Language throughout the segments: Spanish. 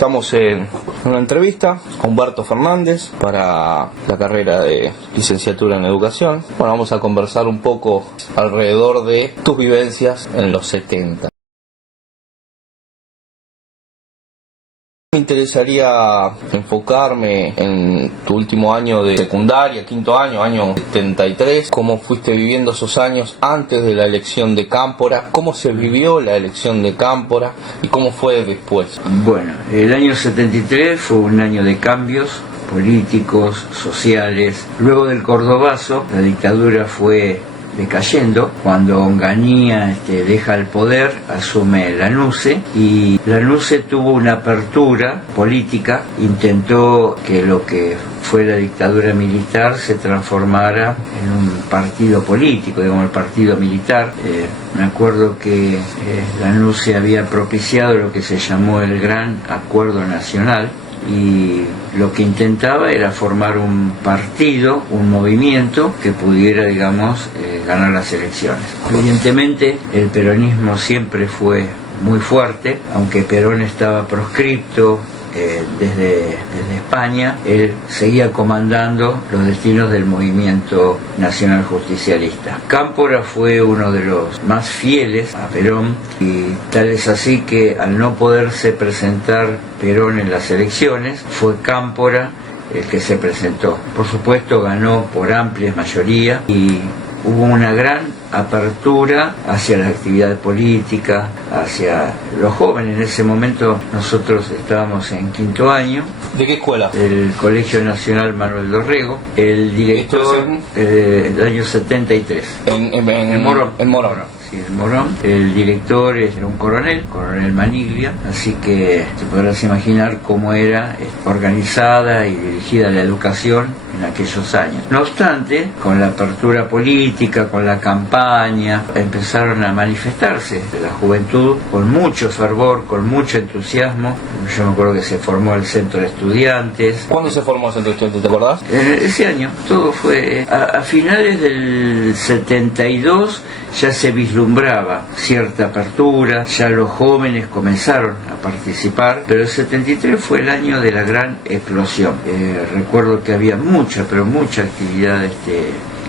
Estamos en una entrevista a Humberto Fernández para la carrera de licenciatura en educación. Bueno, vamos a conversar un poco alrededor de tus vivencias en los 70. Me interesaría enfocarme en tu último año de secundaria, quinto año, año 73, cómo fuiste viviendo esos años antes de la elección de Cámpora, cómo se vivió la elección de Cámpora y cómo fue después. Bueno, el año 73 fue un año de cambios políticos, sociales. Luego del Cordobazo, la dictadura fue decayendo. Cuando Onganía deja el poder, asume Lanusse, y Lanusse tuvo una apertura política, intentó que lo que fue la dictadura militar se transformara en un partido político, digamos el partido militar. Me acuerdo que Lanusse había propiciado lo que se llamó el Gran Acuerdo Nacional, y lo que intentaba era formar un partido, un movimiento que pudiera, digamos, ganar las elecciones. Evidentemente el peronismo siempre fue muy fuerte, aunque Perón estaba proscripto desde España, él seguía comandando los destinos del movimiento nacional justicialista. Cámpora fue uno de los más fieles a Perón, y tal es así que al no poderse presentar Perón en las elecciones, fue Cámpora el que se presentó. Por supuesto ganó por amplia mayoría y hubo una gran apertura hacia la actividad política, hacia los jóvenes. En ese momento nosotros estábamos en quinto año. ¿De qué escuela? Del Colegio Nacional Manuel Dorrego. El director del año 73. En Morón. En Morón. Sí, en Morón. El director era un coronel Maniglia, así que te podrás imaginar cómo era organizada y dirigida la educación en aquellos años. No obstante, con la apertura política, con la campaña, empezaron a manifestarse la juventud con mucho fervor, con mucho entusiasmo. Yo me acuerdo que se formó el Centro de Estudiantes. ¿Cuándo se formó el Centro de Estudiantes, te acordás? Ese año, todo fue a finales del 72. Ya se vislumbraba cierta apertura, ya los jóvenes comenzaron a participar, pero el 73 fue el año de la gran explosión. Recuerdo que había mucha actividad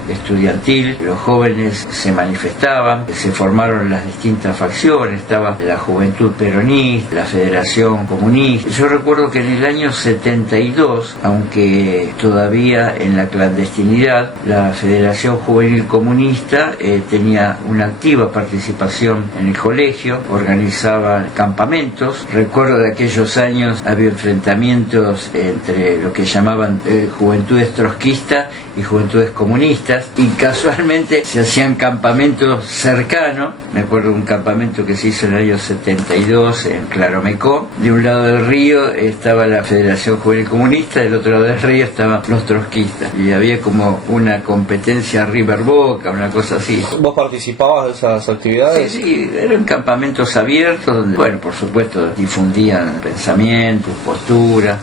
estudiantil, los jóvenes se manifestaban, se formaron las distintas facciones, estaba la Juventud Peronista, la Federación Comunista. Yo recuerdo que en el año 72, aunque todavía en la clandestinidad, la Federación Juvenil Comunista tenía una activa participación en el colegio, organizaba campamentos. Recuerdo de aquellos años había enfrentamientos entre lo que llamaban juventudes trotskistas y juventudes comunistas, y casualmente se hacían campamentos cercanos. Me acuerdo de un campamento que se hizo en el año 72 en Claromecó. De un lado del río estaba la Federación Juvenil Comunista, del otro lado del río estaban los trotskistas, y había como una competencia River Boca, una cosa así. ¿Vos participabas de esas actividades? Sí, eran campamentos abiertos donde, bueno, por supuesto, difundían pensamientos, posturas.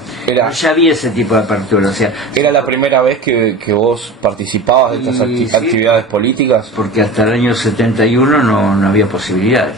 Ya había ese tipo de apertura, o sea... ¿Era la primera vez que vos participabas de estas actividades políticas? Porque hasta el año 71 no había posibilidades.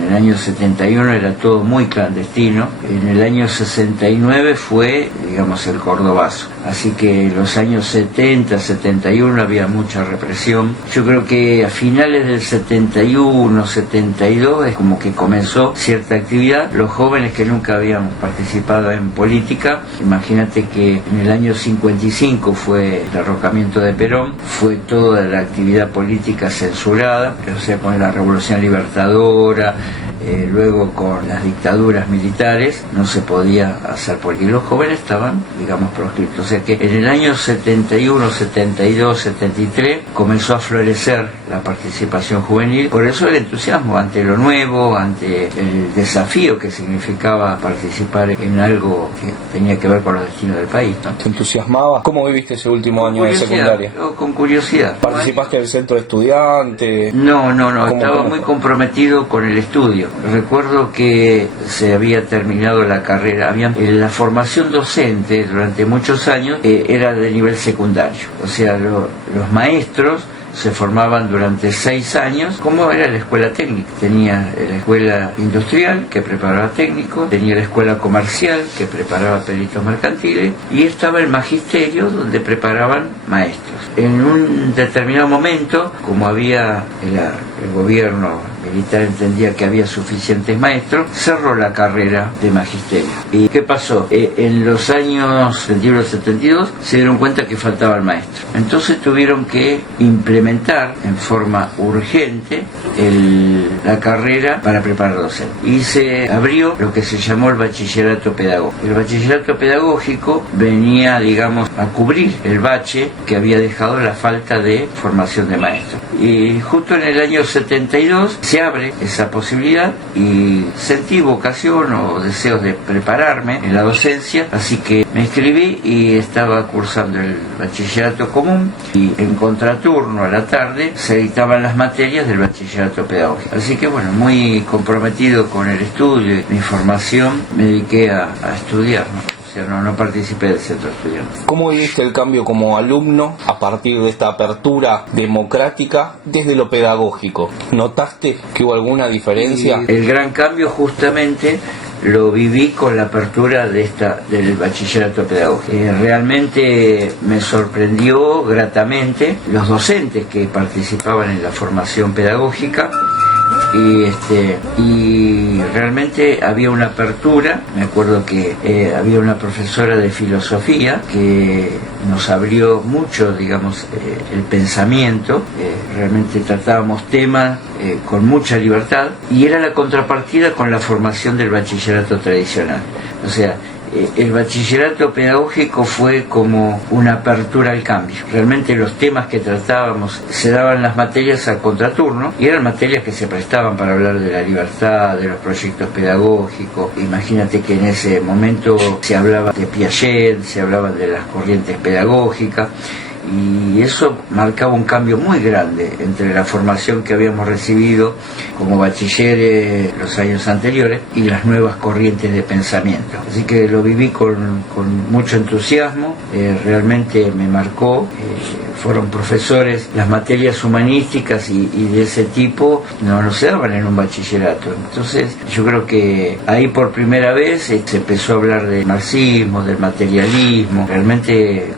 En el año 71 era todo muy clandestino. En el año 69 fue, digamos, el Cordobazo. Así que en los años 70, 71 había mucha represión. Yo creo que a finales del 71, 72 es como que comenzó cierta actividad. Los jóvenes que nunca habían participado en política, imagínate que en el año 55 fue el derrocamiento de Perón, fue toda la actividad política censurada, o sea, con la Revolución Libertadora, luego con las dictaduras militares, no se podía hacer porque los jóvenes estaban, digamos, proscriptos. O sea que en el año 71, 72, 73 comenzó a florecer la participación juvenil. Por eso el entusiasmo ante lo nuevo, ante el desafío que significaba participar en algo que tenía que ver con los destinos del país, ¿no? ¿Te entusiasmaba? ¿Cómo viviste ese último año de secundaria? Con curiosidad. ¿Participaste del centro de estudiantes? No, estaba muy comprometido con el estudio. Recuerdo que se había terminado la carrera, la formación docente durante muchos años era de nivel secundario, o sea, los maestros se formaban durante 6 años, como era la escuela técnica. Tenía la escuela industrial, que preparaba técnicos, tenía la escuela comercial, que preparaba peritos mercantiles, y estaba el magisterio, donde preparaban maestros. En un determinado momento, como había el gobierno militar entendía que había suficientes maestros, cerró la carrera de magisterio. ¿Y qué pasó? En los años 71-72 se dieron cuenta que faltaba el maestro. Entonces tuvieron que implementar en forma urgente la carrera para preparar docentes. Y se abrió lo que se llamó el bachillerato pedagógico. El bachillerato pedagógico venía, digamos, a cubrir el bache que había dejado la falta de formación de maestros. Y justo en el año 72 se abre esa posibilidad y sentí vocación o deseos de prepararme en la docencia, así que me inscribí y estaba cursando el bachillerato común, y en contraturno a la tarde se dictaban las materias del bachillerato pedagógico. Así que bueno, muy comprometido con el estudio y mi formación, me dediqué a estudiar, ¿no? O sea, no participé del centro estudiantil. ¿Cómo viviste el cambio como alumno a partir de esta apertura democrática desde lo pedagógico? ¿Notaste que hubo alguna diferencia? El gran cambio justamente lo viví con la apertura del bachillerato pedagógico. Realmente me sorprendió gratamente los docentes que participaban en la formación pedagógica. Y realmente había una apertura. Me acuerdo que había una profesora de filosofía que nos abrió mucho, digamos, el pensamiento. Realmente tratábamos temas con mucha libertad, y era la contrapartida con la formación del bachillerato tradicional. O sea, el bachillerato pedagógico fue como una apertura al cambio. Realmente los temas que tratábamos se daban las materias a contraturno, y eran materias que se prestaban para hablar de la libertad, de los proyectos pedagógicos. Imagínate que en ese momento se hablaba de Piaget, se hablaba de las corrientes pedagógicas, y eso marcaba un cambio muy grande entre la formación que habíamos recibido como bachilleres los años anteriores y las nuevas corrientes de pensamiento. Así que lo viví con mucho entusiasmo, realmente me marcó. Fueron profesores, las materias humanísticas y de ese tipo no se daban en un bachillerato. Entonces yo creo que ahí por primera vez se empezó a hablar del marxismo, del materialismo, realmente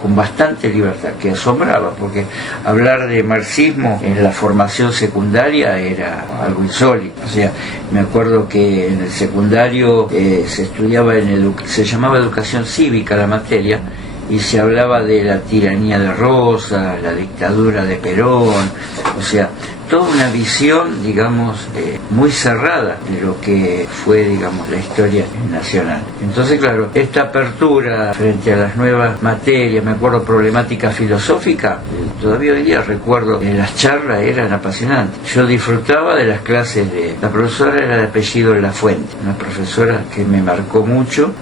con bastante libertad, que asombraba, porque hablar de marxismo en la formación secundaria era algo insólito. O sea, me acuerdo que en el secundario se estudiaba se llamaba educación cívica la materia, y se hablaba de la tiranía de Rosa, la dictadura de Perón, o sea, toda una visión, digamos, muy cerrada de lo que fue, digamos, la historia nacional. Entonces, claro, esta apertura frente a las nuevas materias, me acuerdo problemática filosófica, todavía hoy día recuerdo, las charlas eran apasionantes. Yo disfrutaba de las clases la profesora era de apellido Lafuente, una profesora que me marcó mucho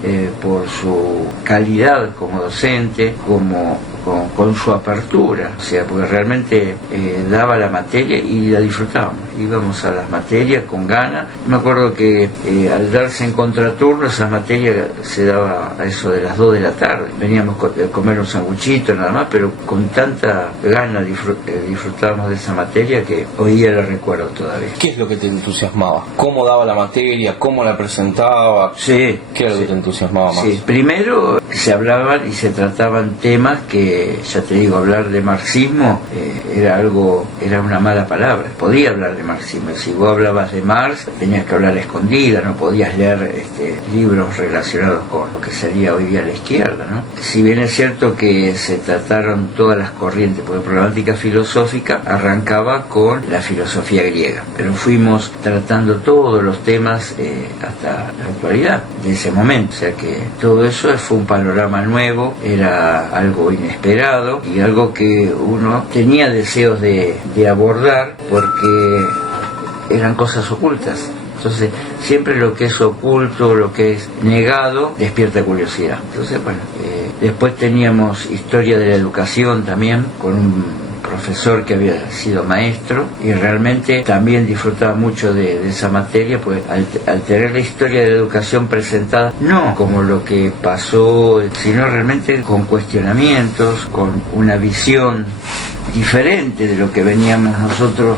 por su calidad como docente, con su apertura, o sea, porque realmente daba la materia y la disfrutábamos. Íbamos a las materias con ganas. Me acuerdo que al darse en contraturno, esas materias se daba a eso de las 2 de la tarde. Veníamos a comer un sanguchito nada más, pero con tanta gana disfrutábamos de esa materia que hoy día la recuerdo todavía. ¿Qué es lo que te entusiasmaba? ¿Cómo daba la materia? ¿Cómo la presentaba? Sí. ¿Qué era lo que te entusiasmaba más? Sí. Primero se hablaban y se trataban temas que, ya te digo, hablar de marxismo era una mala palabra. Podía hablar de marxismo. Si vos hablabas de Marx, tenías que hablar a escondida, no podías leer libros relacionados con lo que sería hoy día la izquierda, ¿no? Si bien es cierto que se trataron todas las corrientes, porque problemática filosófica arrancaba con la filosofía griega, pero fuimos tratando todos los temas hasta la actualidad de ese momento. O sea que todo eso fue un panorama nuevo, era algo inesperado y algo que uno tenía deseos de abordar, porque eran cosas ocultas. Entonces, siempre lo que es oculto, lo que es negado, despierta curiosidad. Entonces, bueno, después teníamos historia de la educación también, con un profesor que había sido maestro, y realmente también disfrutaba mucho de esa materia, pues al tener la historia de la educación presentada, no como lo que pasó, sino realmente con cuestionamientos, con una visión diferente de lo que veníamos nosotros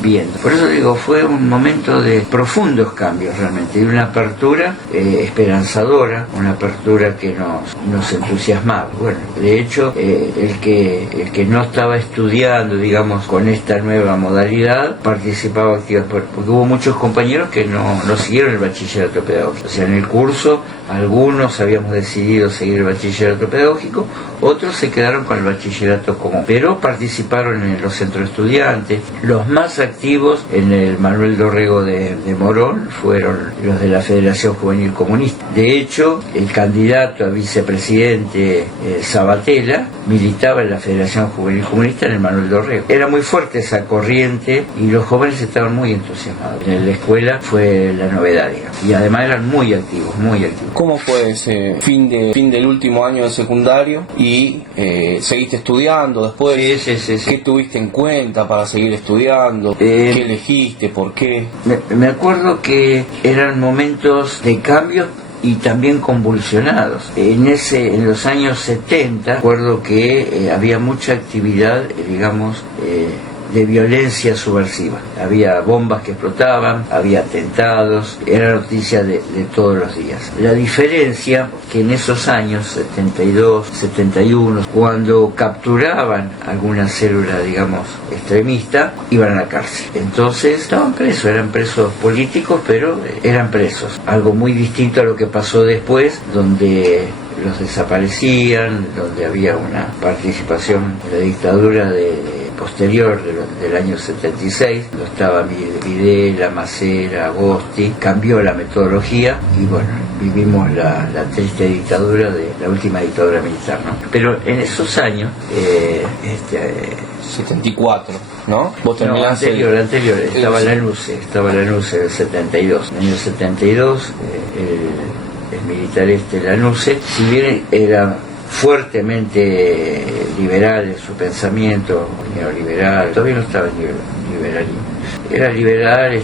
viendo. Por eso digo, fue un momento de profundos cambios realmente, y una apertura esperanzadora, una apertura que nos entusiasmaba. Bueno, de hecho, el que no estaba estudiando, digamos, con esta nueva modalidad, participaba activamente, porque hubo muchos compañeros que no siguieron el bachillerato pedagógico. O sea, en el curso, algunos habíamos decidido seguir el bachillerato pedagógico, otros se quedaron con el bachillerato común, pero participaron en los centros de estudiantes. Los más activos en el Manuel Dorrego de Morón fueron los de la Federación Juvenil Comunista. De hecho, el candidato a vicepresidente Sabatella militaba en la Federación Juvenil Comunista en el Manuel Dorrego. Era muy fuerte esa corriente y los jóvenes estaban muy entusiasmados. En la escuela fue la novedad, digamos, y además eran muy activos, muy activos. ¿Cómo fue ese fin del último año de secundario y seguiste estudiando después? Sí. ¿Qué tuviste en cuenta para seguir estudiando? ¿Qué elegiste? ¿Por qué? Me acuerdo que eran momentos de cambio y también convulsionados. En los años 70, recuerdo que había mucha actividad, digamos, de violencia subversiva. Había bombas que explotaban, había atentados, era noticia de todos los días. La diferencia que en esos años, 72, 71, cuando capturaban alguna célula, digamos, extremista, iban a la cárcel. Entonces estaban presos, eran presos políticos, pero eran presos. Algo muy distinto a lo que pasó después, donde los desaparecían, donde había una participación en la dictadura posterior del año 76, cuando estaba Videla, Macera, Agosti, cambió la metodología y bueno, vivimos la triste dictadura de la última dictadura militar, ¿no? Pero en esos años, 74, ¿no? Vos terminás anterior, estaba la NUCE en el 72. En el año 72, el militar Lanusse, si bien era fuertemente liberal en su pensamiento, neoliberal, todavía no estaba en liberalismo, era liberal,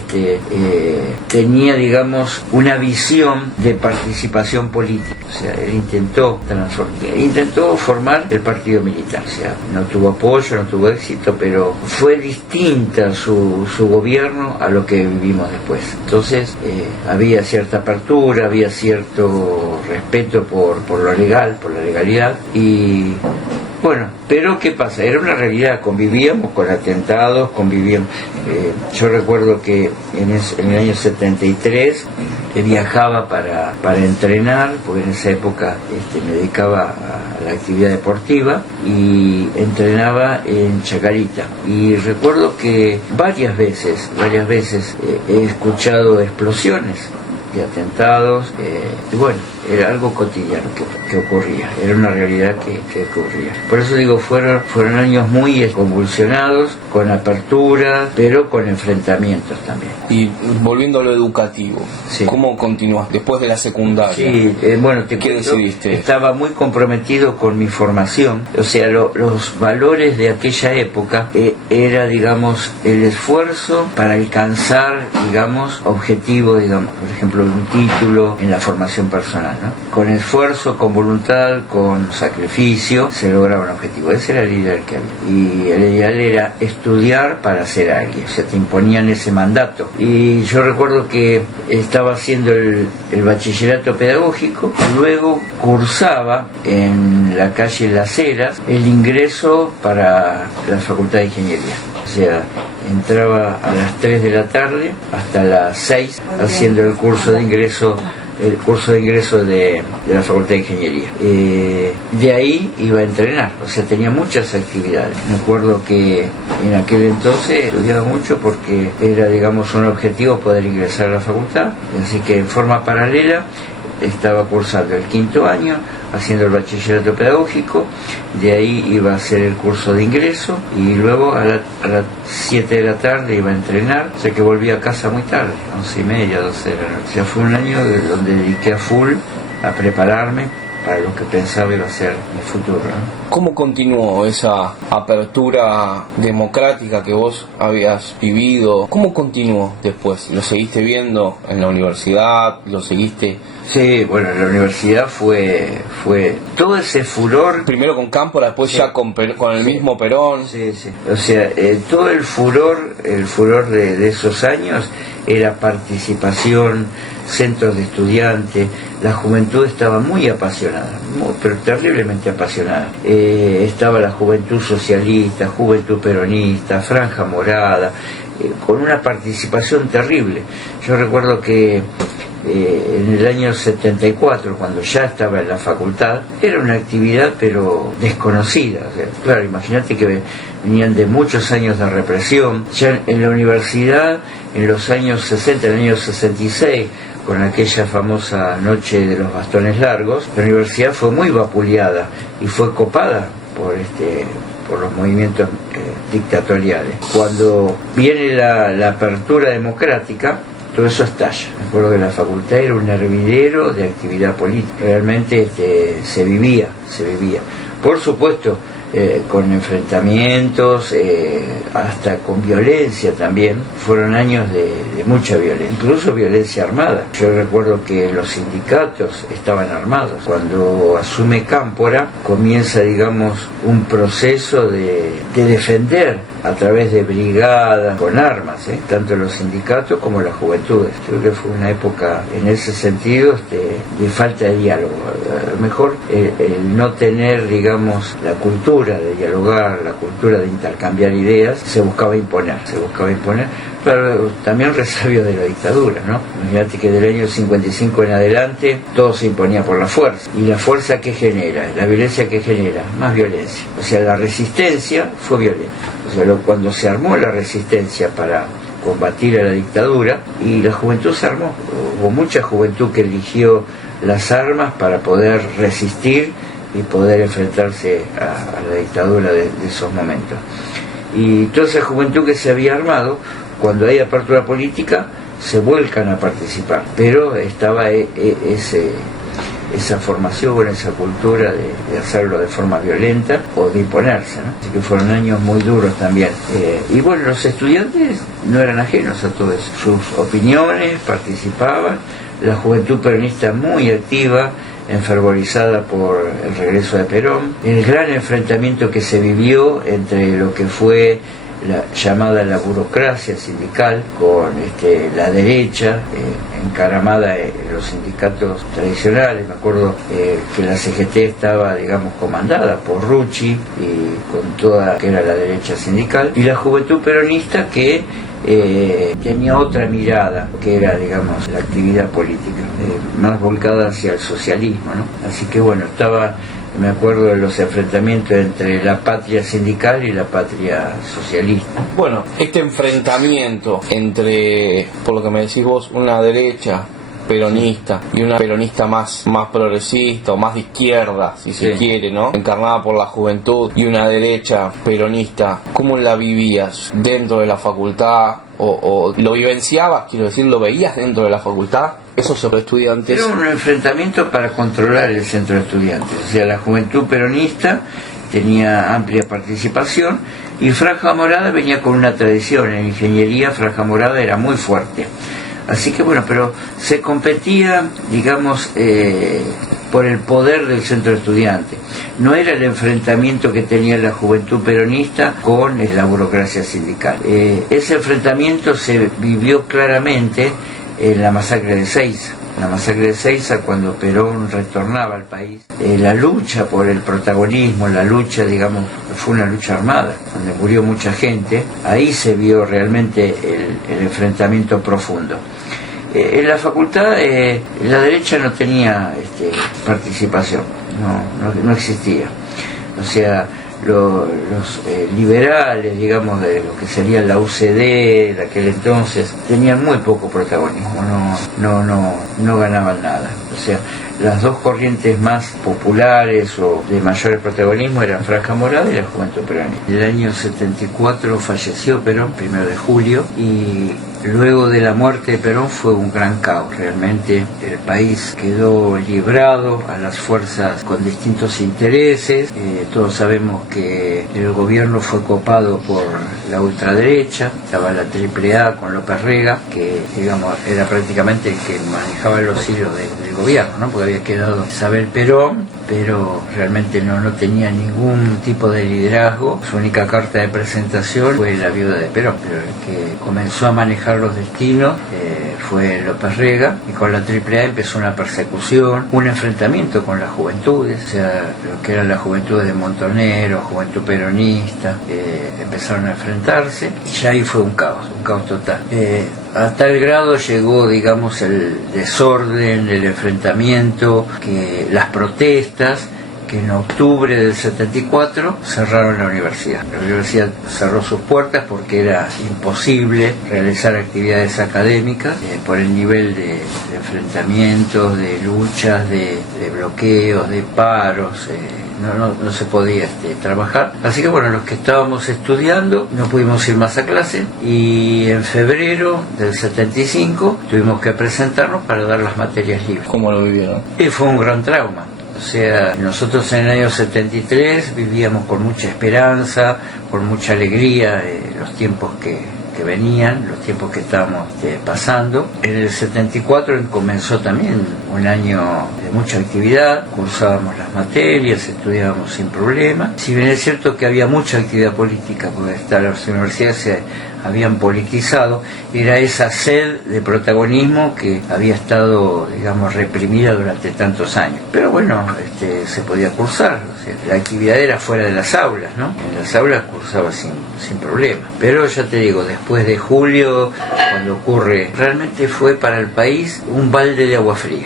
tenía, digamos, una visión de participación política. O sea, él intentó formar el partido militar. O sea, no tuvo apoyo, no tuvo éxito, pero fue distinta su gobierno a lo que vivimos después. Entonces, había cierta apertura, había cierto respeto por lo legal, por la legalidad, y bueno, pero ¿qué pasa? Era una realidad, convivíamos con atentados, yo recuerdo que en el año 73 viajaba para entrenar, porque en esa época me dedicaba a la actividad deportiva y entrenaba en Chacarita. Y recuerdo que varias veces he escuchado explosiones de atentados, y bueno, era algo cotidiano que ocurría, era una realidad que ocurría. Por eso digo, fueron años muy convulsionados, con apertura, pero con enfrentamientos también. Y volviendo a lo educativo, sí. ¿Cómo continuaste después de la secundaria? Sí, bueno, ¿Qué decidiste? Estaba muy comprometido con mi formación, o sea, los valores de aquella época era, digamos, el esfuerzo para alcanzar, digamos, objetivos, digamos, por ejemplo, un título en la formación personal, ¿no? Con esfuerzo, con voluntad, con sacrificio, se lograba un objetivo. Ese era el ideal que había. Y el ideal era estudiar para ser alguien. O sea, te imponían ese mandato. Y yo recuerdo que estaba haciendo el bachillerato pedagógico, luego cursaba en la calle Las Heras el ingreso para la Facultad de Ingeniería. O sea, entraba a las 3 de la tarde hasta las 6 haciendo el curso de ingreso de la Facultad de Ingeniería. De ahí iba a entrenar, o sea, tenía muchas actividades. Me acuerdo que en aquel entonces estudiaba mucho porque era, digamos, un objetivo poder ingresar a la facultad, así que en forma paralela estaba cursando el quinto año, haciendo el bachillerato pedagógico, de ahí iba a hacer el curso de ingreso y luego a las 7 de la tarde iba a entrenar, o sea que volví a casa muy tarde, 11:30, 12 de la noche. O sea, fue un año donde dediqué a full a prepararme para lo que pensaba iba a ser el futuro, ¿no? ¿Cómo continuó esa apertura democrática que vos habías vivido? ¿Cómo continuó después? ¿Lo seguiste viendo en la universidad? ¿Lo seguiste? Sí, bueno, la universidad fue todo ese furor. Primero con Cámpora, después Sí. ya con el Sí. mismo Perón. Sí, sí. O sea, todo el furor de esos años era participación, centros de estudiantes, la juventud estaba muy apasionada, pero terriblemente apasionada. Estaba la juventud socialista, juventud peronista, franja morada, con una participación terrible. Yo recuerdo que en el año 74, cuando ya estaba en la facultad, era una actividad pero desconocida. O sea, claro, imagínate que venían de muchos años de represión. Ya en la universidad, en los años 60, en el año 66, con aquella famosa noche de los bastones largos, la universidad fue muy vapuleada y fue copada por los movimientos dictatoriales. Cuando viene la apertura democrática, todo eso estalla. Me acuerdo que la facultad era un hervidero de actividad política. Realmente se vivía. Por supuesto, con enfrentamientos, hasta con violencia también. Fueron años de mucha violencia, incluso violencia armada. Yo recuerdo que los sindicatos estaban armados. Cuando asume Cámpora, comienza, digamos, un proceso de defender a través de brigadas con armas, tanto los sindicatos como las juventudes. Creo que fue una época, en ese sentido, de falta de diálogo. A lo mejor el no tener, digamos, la cultura de dialogar, la cultura de intercambiar ideas, se buscaba imponer, pero también resabio de la dictadura, ¿no? Imagínate que del año 55 en adelante todo se imponía por la fuerza. ¿Y la fuerza qué genera? La violencia ¿qué genera? Más violencia. O sea, la resistencia fue violenta. O sea, cuando se armó la resistencia para combatir a la dictadura, y la juventud se armó. Hubo mucha juventud que eligió las armas para poder resistir y poder enfrentarse a la dictadura de esos momentos. Y toda esa juventud que se había armado, cuando hay apertura política, se vuelcan a participar. Pero estaba esa formación, esa cultura de hacerlo de forma violenta o de imponerse, ¿no? Así que fueron años muy duros también. Y bueno, los estudiantes no eran ajenos a todo eso. Sus opiniones participaban, la juventud peronista muy activa, enfervorizada por el regreso de Perón, el gran enfrentamiento que se vivió entre lo que fue llamada la burocracia sindical con la derecha encaramada en los sindicatos tradicionales. Me acuerdo que la CGT estaba, digamos, comandada por Rucci y con toda que era la derecha sindical, y la juventud peronista que tenía otra mirada, que era, digamos, la actividad política, más volcada hacia el socialismo, ¿no? Así que bueno, me acuerdo de los enfrentamientos entre la patria sindical y la patria socialista. Bueno, este enfrentamiento entre, por lo que me decís vos, una derecha peronista y una peronista más progresista o más de izquierda, si se quiere, ¿no? Encarnada por la juventud, y una derecha peronista, ¿cómo la vivías dentro de la facultad? ¿O lo vivenciabas, quiero decir, lo veías dentro de la facultad? Esos estudiantes. Era un enfrentamiento para controlar el centro de estudiantes. O sea, la juventud peronista tenía amplia participación y Franja Morada venía con una tradición. En ingeniería, Franja Morada era muy fuerte. Así que bueno, pero se competía, digamos, por el poder del centro de estudiantes. No era el enfrentamiento que tenía la juventud peronista con la burocracia sindical. Ese enfrentamiento se vivió claramente en la masacre de Ezeiza. La masacre de Ezeiza, cuando Perón retornaba al país. La lucha por el protagonismo, la lucha, digamos, fue una lucha armada, donde murió mucha gente. Ahí se vio realmente el enfrentamiento profundo. En la facultad la derecha no tenía participación, no existía. O sea, los liberales, digamos, de lo que sería la UCD de aquel entonces, tenían muy poco protagonismo, no ganaban nada. O sea, las dos corrientes más populares o de mayores protagonismo eran Franja Morada y la Juventud Peronista. En el año 74 falleció Perón, 1 de julio, y luego de la muerte de Perón fue un gran caos. Realmente el país quedó librado a las fuerzas con distintos intereses. Todos sabemos que el gobierno fue copado por la ultraderecha, estaba la AAA con López Rega, que digamos era prácticamente el que manejaba los hilos del gobierno, ¿no? Porque había quedado Isabel Perón, pero realmente no tenía ningún tipo de liderazgo. Su única carta de presentación fue la viuda de Perón, pero el que comenzó a manejar los destinos fue López Rega, y con la AAA empezó una persecución, un enfrentamiento con las juventudes, o sea, lo que eran las juventudes de Montonero, juventud peronista, empezaron a enfrentarse, y ya ahí fue un caos total. A tal grado llegó, digamos, el desorden, el enfrentamiento, que las protestas, que en octubre del 74 cerraron la universidad. La universidad cerró sus puertas porque era imposible realizar actividades académicas por el nivel de enfrentamientos, de luchas, de bloqueos, de paros. No se podía trabajar. Así que bueno, los que estábamos estudiando no pudimos ir más a clase, y en febrero del 75 tuvimos que presentarnos para dar las materias libres. ¿Cómo lo vivieron? Y fue un gran trauma. O sea, nosotros en el año 73 vivíamos con mucha esperanza, con mucha alegría los tiempos que venían, los tiempos que estábamos pasando. En el 74 comenzó también un año de mucha actividad, cursábamos las materias, estudiábamos sin problema. Si bien es cierto que había mucha actividad política, porque las universidades se habían politizado, era esa sed de protagonismo que había estado, digamos, reprimida durante tantos años. Pero bueno, se podía cursar, o sea, la actividad era fuera de las aulas, ¿no? En las aulas cursaba sin problema. Pero ya te digo, después de julio, cuando ocurre, realmente fue para el país un balde de agua fría.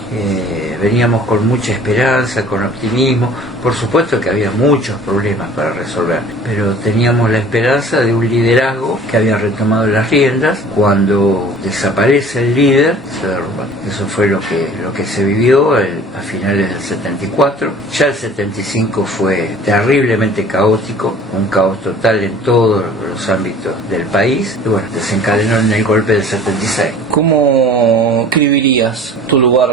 Veníamos con mucha esperanza, con optimismo. Por supuesto que había muchos problemas para resolver, pero teníamos la esperanza de un liderazgo que había retomado las riendas. Cuando desaparece el líder, se derrumba. Eso fue lo que se vivió a finales del 74. Ya el 75 fue terriblemente caótico, un caos total en todos los ámbitos del país, y bueno, desencadenó en el golpe del 76. ¿Cómo escribirías tu lugar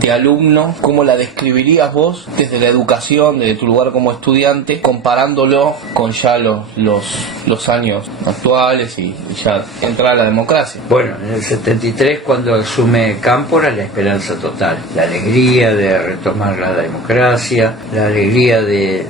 de alumno? ¿Cómo la describirías vos desde la educación, desde tu lugar como estudiante, comparándolo con ya los años actuales y ya entrar a la democracia? Bueno, en el 73, cuando asume Cámpora, la esperanza total, la alegría de retomar la democracia, la alegría de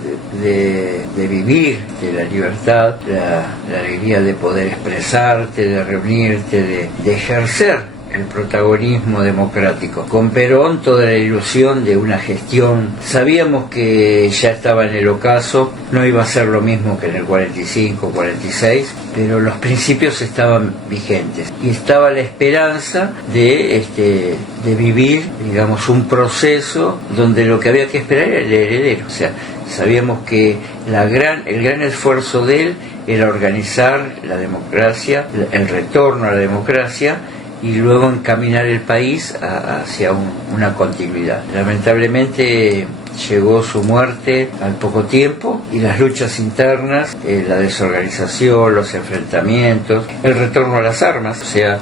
vivir, de la libertad, la alegría de poder expresarte, de reunirte, de ejercer el protagonismo democrático. Con Perón toda la ilusión de una gestión. Sabíamos que ya estaba en el ocaso, no iba a ser lo mismo que en el 45, 46, pero los principios estaban vigentes. Y estaba la esperanza de vivir, digamos, un proceso donde lo que había que esperar era el heredero. O sea, sabíamos que el gran esfuerzo de él era organizar la democracia, el retorno a la democracia, y luego encaminar el país hacia una continuidad. Lamentablemente llegó su muerte al poco tiempo, y las luchas internas, la desorganización, los enfrentamientos, el retorno a las armas, o sea,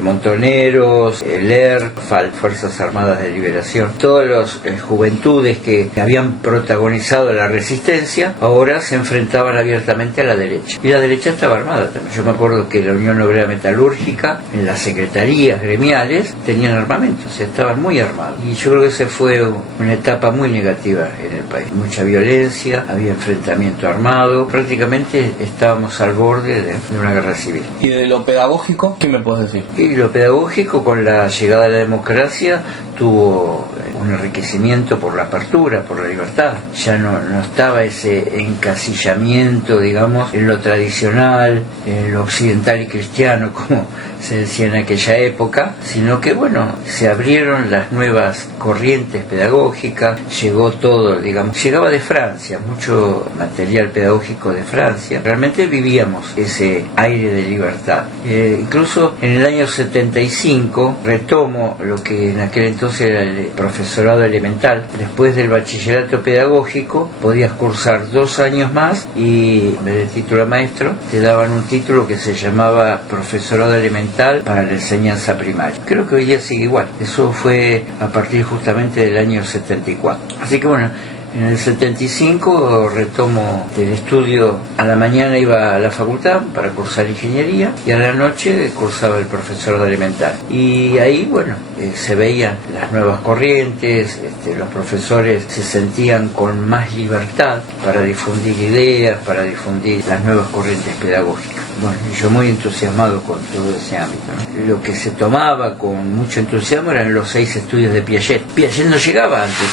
Montoneros, el ERP, Fuerzas Armadas de Liberación, todas las juventudes que habían protagonizado la resistencia, ahora se enfrentaban abiertamente a la derecha. Y la derecha estaba armada también. Yo me acuerdo que la Unión Obrera Metalúrgica, en las secretarías gremiales, tenían armamento, o sea, estaban muy armados. Y yo creo que esa fue una etapa muy negativa en el país. Mucha violencia, había enfrentamiento armado, prácticamente estábamos al borde de una guerra civil. ¿Y de lo pedagógico, qué me puedes decir? Y lo pedagógico, con la llegada de la democracia, tuvo un enriquecimiento por la apertura, por la libertad. Ya no estaba ese encasillamiento, digamos, en lo tradicional, en lo occidental y cristiano, como se decía en aquella época, sino que, bueno, se abrieron las nuevas corrientes pedagógicas, llegó llegó todo, digamos, llegaba de Francia, mucho material pedagógico de Francia. Realmente vivíamos ese aire de libertad. Incluso en el año 75 retomo lo que en aquel entonces era el profesorado elemental. Después del bachillerato pedagógico podías cursar 2 años más y en vez de título de maestro te daban un título que se llamaba profesorado elemental para la enseñanza primaria. Creo que hoy día sigue igual. Eso fue a partir justamente del año 74. Así que bueno, en el 75 retomo el estudio. A la mañana iba a la facultad para cursar ingeniería y a la noche cursaba el profesorado elemental. Y ahí, bueno, se veían las nuevas corrientes, los profesores se sentían con más libertad para difundir ideas, para difundir las nuevas corrientes pedagógicas. Bueno, yo muy entusiasmado con todo ese ámbito, ¿no? Lo que se tomaba con mucho entusiasmo eran los 6 estudios de Piaget. Piaget no llegaba antes,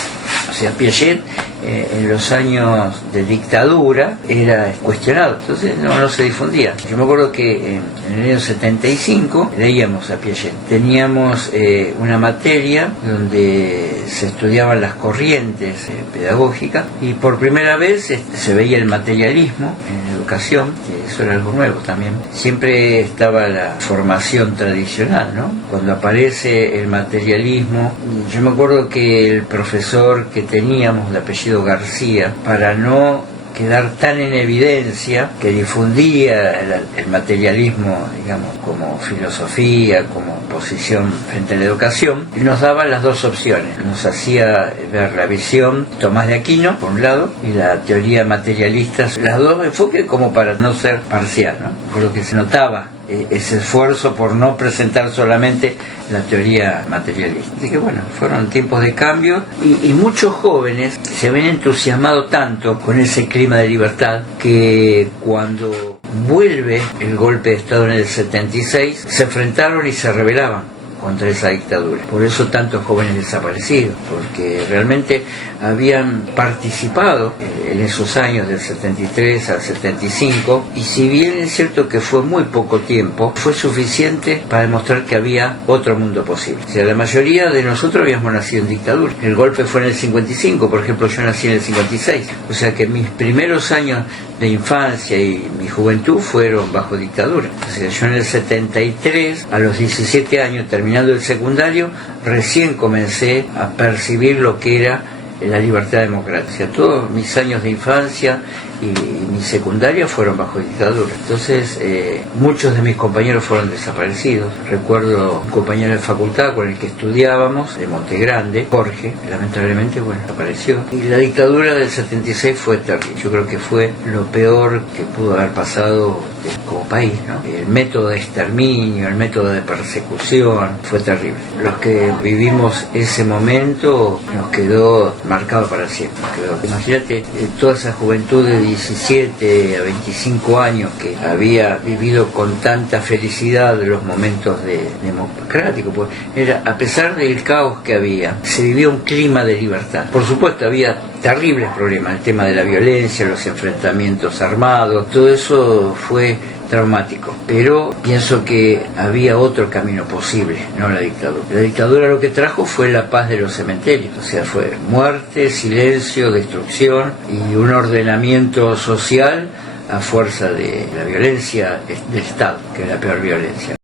o sea, Piaget en los años de dictadura era cuestionado, entonces no se difundía. Yo me acuerdo que en el año 75 leíamos a Piaget. Teníamos una materia donde se estudiaban las corrientes pedagógicas y por primera vez se veía el materialismo en educación, que eso era algo nuevo también. Siempre estaba la formación tradicional, ¿no? Cuando aparece el materialismo, yo me acuerdo que el profesor que teníamos de apellido García, para no quedar tan en evidencia, que difundía el materialismo, digamos, como filosofía, como posición frente a la educación, y nos daba las dos opciones. Nos hacía ver la visión Tomás de Aquino, por un lado, y la teoría materialista, las dos enfoques como para no ser parcial, ¿no? Por lo que se notaba ese esfuerzo por no presentar solamente la teoría materialista. Así que bueno, fueron tiempos de cambio y muchos jóvenes se habían entusiasmado tanto con ese clima de libertad que cuando vuelve el golpe de Estado en el 76 se enfrentaron y se rebelaban contra esa dictadura. Por eso tantos jóvenes desaparecidos, porque realmente habían participado en esos años del 73 al 75, y si bien es cierto que fue muy poco tiempo, fue suficiente para demostrar que había otro mundo posible. O sea, la mayoría de nosotros habíamos nacido en dictadura. El golpe fue en el 55, por ejemplo, yo nací en el 56. O sea que mis primeros años de infancia y mi juventud fueron bajo dictadura. O sea, yo en el 73, a los 17 años, terminando el secundario, recién comencé a percibir lo que era la libertad democrática. Todos mis años de infancia y mi secundaria fueron bajo dictadura. Entonces muchos de mis compañeros fueron desaparecidos. Recuerdo un compañero de facultad con el que estudiábamos, de Monte Grande, Jorge, lamentablemente, bueno, apareció. Y la dictadura del 76 fue terrible. Yo creo que fue lo peor que pudo haber pasado como país, ¿no? El método de exterminio, el método de persecución fue terrible. Los que vivimos ese momento nos quedó marcado para siempre. Imagínate toda esa juventud de 17 a 25 años que había vivido con tanta felicidad los momentos democráticos, pues era, a pesar del caos que había, se vivía un clima de libertad. Por supuesto había terribles problemas, el tema de la violencia, los enfrentamientos armados, todo eso fue traumático, pero pienso que había otro camino posible, no la dictadura. La dictadura lo que trajo fue la paz de los cementerios, o sea, fue muerte, silencio, destrucción y un ordenamiento social a fuerza de la violencia del Estado, que es la peor violencia.